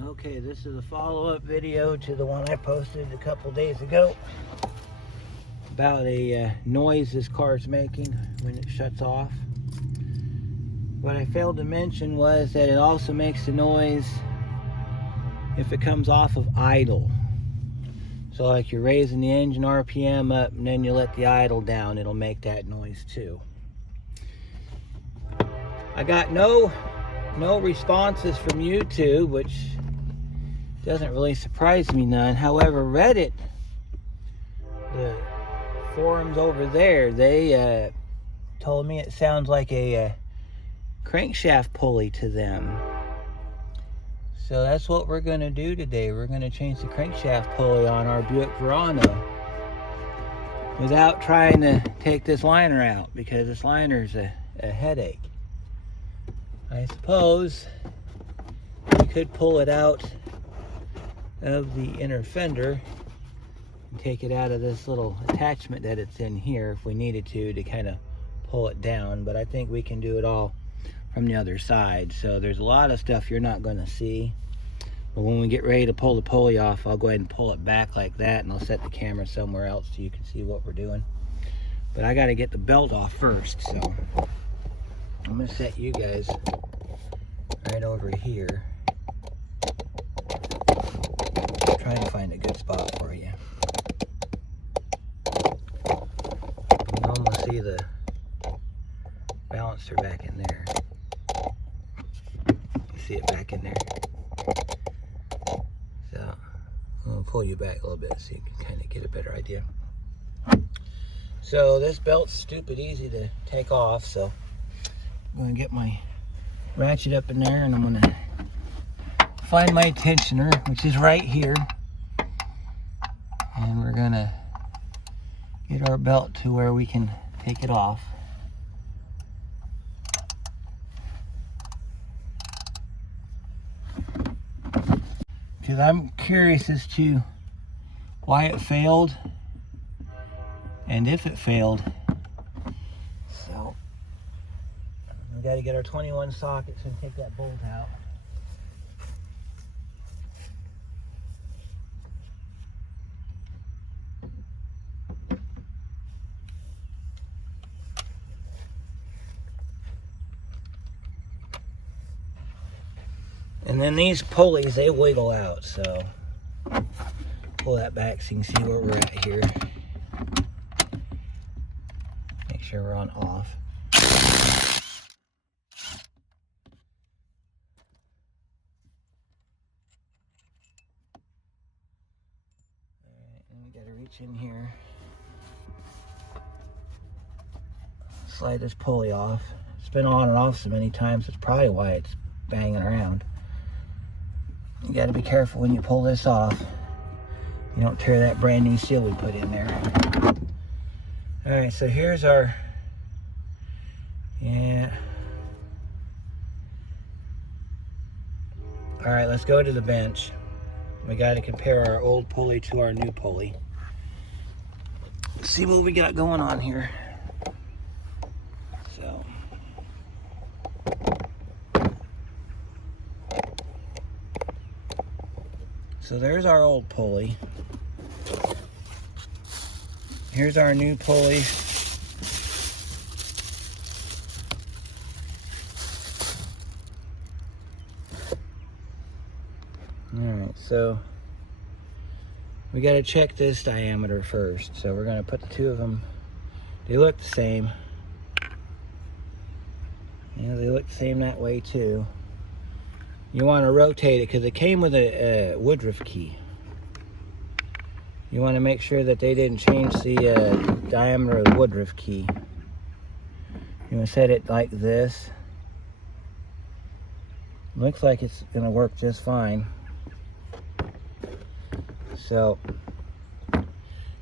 Okay, this is a follow-up video to the one I posted a couple days ago about a noise this car's making when it shuts off. What I failed to mention was that it also makes the noise if it comes off of idle. So like you're raising the engine RPM up and then you let the idle down, it'll make that noise too. I got no responses from YouTube, which doesn't really surprise me none. However, Reddit, the forums over there, they told me it sounds like a crankshaft pulley to them. So that's what we're going to do today. We're going to change the crankshaft pulley on our Buick Verano without trying to take this liner out, because this liner's a headache. I suppose we could pull it out of the inner fender and take it out of this little attachment that it's in here if we needed to kind of pull it down, but I think we can do it all from the other side. So there's a lot of stuff you're not going to see, but when we get ready to pull the pulley off, I'll go ahead and pull it back like that, and I'll set the camera somewhere else so you can see what we're doing. But I got to get the belt off first, so I'm going to set you guys right over here. I'm trying to find a good spot for you. You can almost see the balancer back in there. You see it back in there? So I'm going to pull you back a little bit so you can kind of get a better idea. So this belt's stupid easy to take off, so I'm going to get my ratchet up in there, and I'm going to find my tensioner, which is right here, and we're going to get our belt to where we can take it off. Because I'm curious as to why it failed and if it failed. So we got to get our 21 sockets and take that bolt out. And then these pulleys, they wiggle out, so pull that back so you can see where we're at here. Make sure we're on off. Alright, and we gotta reach in here. Slide this pulley off. It's been on and off so many times, it's probably why it's banging around. You got to be careful when you pull this off. You don't tear that brand new seal we put in there. Alright, so here's our, Alright, let's go to the bench. We got to compare our old pulley to our new pulley. Let's see what we got going on here. So there's our old pulley. Here's our new pulley. Alright, so we got to check this diameter first. So we're going to put the two of them. They look the same. Yeah, they look the same that way too. You want to rotate it because it came with a Woodruff key. You want to make sure that they didn't change the diameter of the Woodruff key. You want to set it like this. Looks like it's going to work just fine. So, the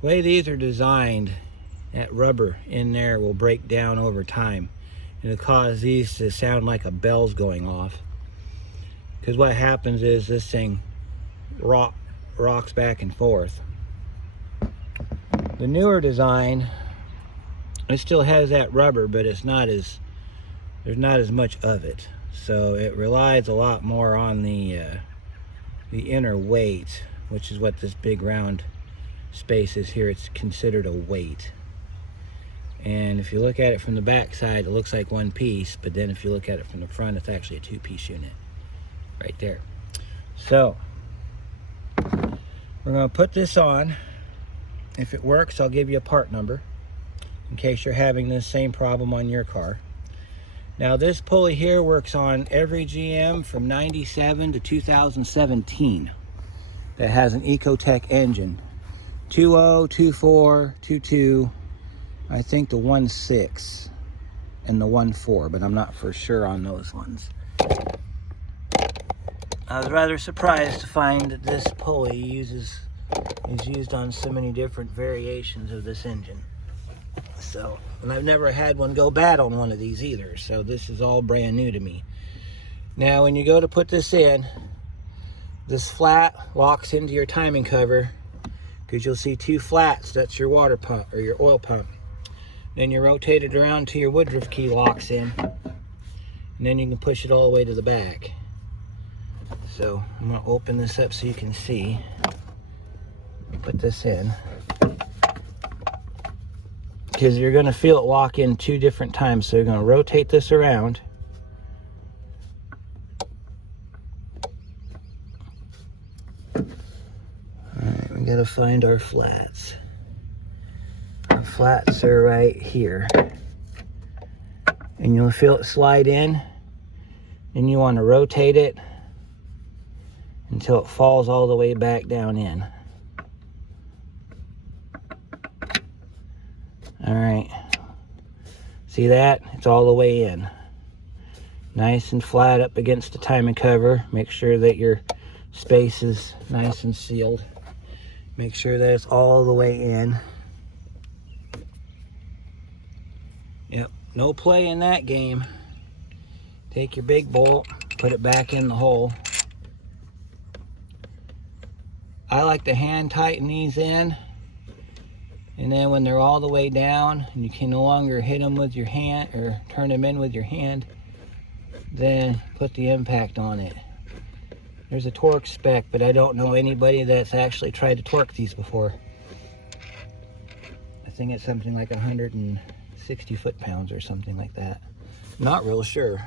way these are designed, that rubber in there will break down over time. It'll cause these to sound like a bell's going off. Because what happens is this thing rocks back and forth. The newer design, it still has that rubber, but there's not as much of it. So it relies a lot more on the the inner weight, which is what this big round space is here. It's considered a weight. And if you look at it from the back side, it looks like one piece, but then if you look at it from the front, it's actually a two-piece unit right there. So we're going to put this on. If it works, I'll give you a part number in case you're having this same problem on your car. Now this pulley here works on every GM from 97 to 2017 that has an Ecotec engine. 2.0, 2.4, 2.2, I think the 1.6 and the 1.4, but I'm not for sure on those ones. I was rather surprised to find that this pulley is used on so many different variations of this engine. So, and I've never had one go bad on one of these either, so this is all brand new to me. Now when you go to put this in, this flat locks into your timing cover, because you'll see two flats. That's your water pump or your oil pump. Then you rotate it around till your Woodruff key locks in, and then you can push it all the way to the back. So I'm going to open this up so you can see. Put this in, because you're going to feel it lock in two different times. So you're going to rotate this around. Alright, we got to find our flats. Our flats are right here. And you'll feel it slide in. And you want to rotate it until it falls all the way back down in. Alright, see that? It's all the way in. Nice and flat up against the timing cover. Make sure that your space is nice and sealed. Make sure that it's all the way in. Yep, no play in that game. Take your big bolt, put it back in the hole. I like to hand tighten these in. And then when they're all the way down and you can no longer hit them with your hand or turn them in with your hand, then put the impact on it. There's a torque spec, but I don't know anybody that's actually tried to torque these before. I think it's something like 160 foot-pounds or something like that. Not real sure.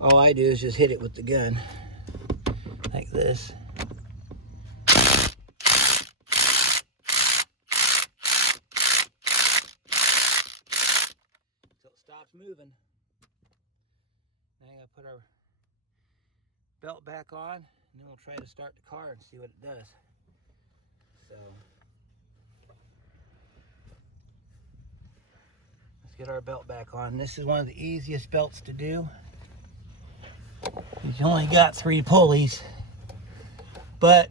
All I do is just hit it with the gun like this. Stops moving. Now I gotta put our belt back on, and then we'll try to start the car and see what it does. So let's get our belt back on. This is one of the easiest belts to do. You only got 3 pulleys, but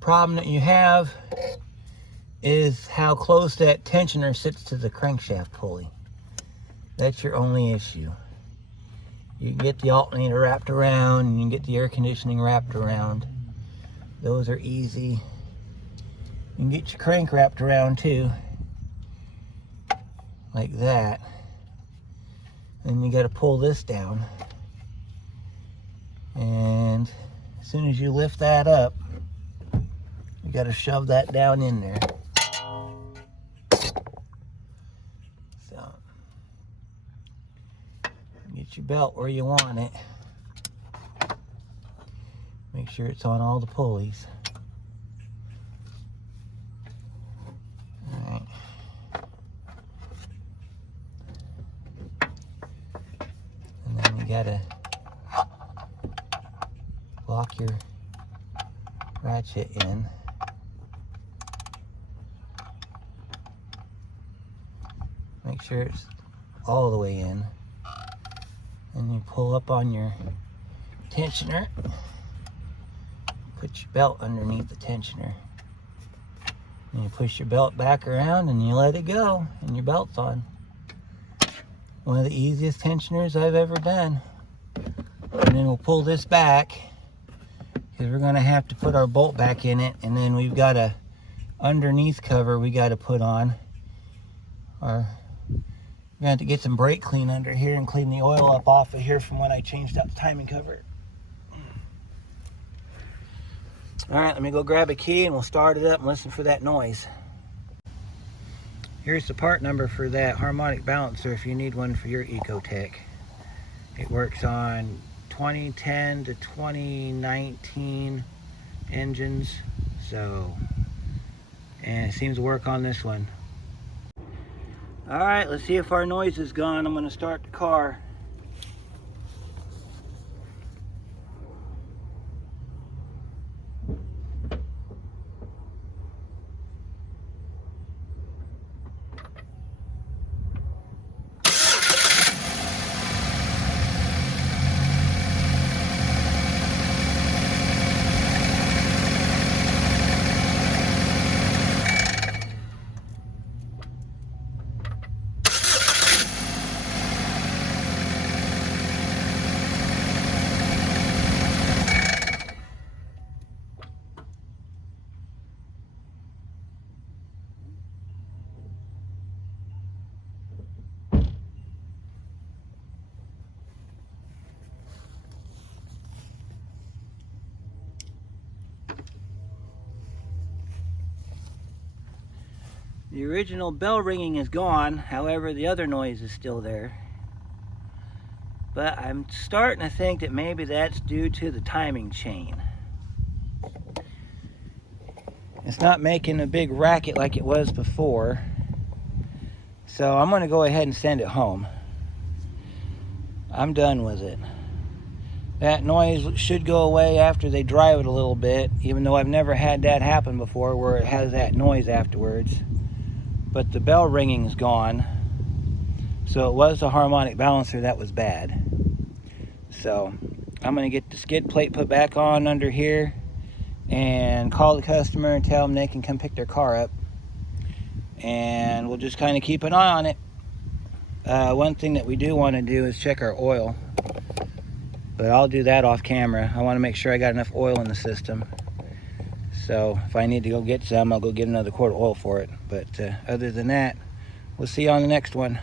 problem that you have is how close that tensioner sits to the crankshaft pulley. That's your only issue. You can get the alternator wrapped around, and you can get the air conditioning wrapped around. Those are easy. You can get your crank wrapped around too, like that. Then you got to pull this down. And as soon as you lift that up, you got to shove that down in there. Get your belt where you want it. Make sure it's on all the pulleys. Alright. And then you gotta lock your ratchet in. Make sure it's all the way in. And you pull up on your tensioner. Put your belt underneath the tensioner. And you push your belt back around and you let it go, and your belt's on. One of the easiest tensioners I've ever done. And then we'll pull this back, because we're going to have to put our bolt back in it, and then we've got a underneath cover we got to put on. We're going to have to get some brake clean under here and clean the oil up off of here from when I changed out the timing cover. Alright, let me go grab a key and we'll start it up and listen for that noise. Here's the part number for that harmonic balancer if you need one for your Ecotec. It works on 2010 to 2019 engines, and it seems to work on this one. Alright, let's see if our noise is gone. I'm going to start the car. The original bell ringing is gone, however the other noise is still there. But I'm starting to think that maybe that's due to the timing chain. It's not making a big racket like it was before. So I'm going to go ahead and send it home. I'm done with it. That noise should go away after they drive it a little bit, even though I've never had that happen before where it has that noise afterwards. But the bell ringing is gone. So it was the harmonic balancer that was bad. So I'm going to get the skid plate put back on under here and call the customer and tell them they can come pick their car up. And we'll just kind of keep an eye on it. One thing that we do want to do is check our oil. But I'll do that off camera. I want to make sure I got enough oil in the system. So if I need to go get some, I'll go get another quart of oil for it. But other than that, we'll see you on the next one.